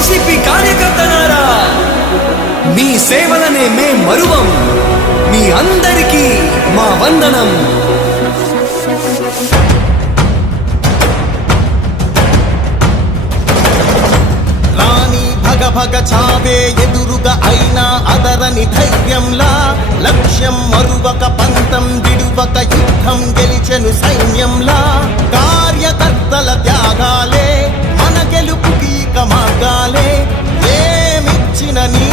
YCP కార్యకర్తలారా, మీ సేవలనే మే మరువం. మీ అందరికీ మా వందనం. భగ చావే ఎదురుగా అయినా అదరని ధైర్యంలా, లక్ష్యం మరువక పంతం విడువక యుద్ధం గెలిచెను సైన్యంలా. కార్యకర్తల త్యాగాలే మన గెలుపుకి మార్గాలే. ఏమిచ్చిన నీ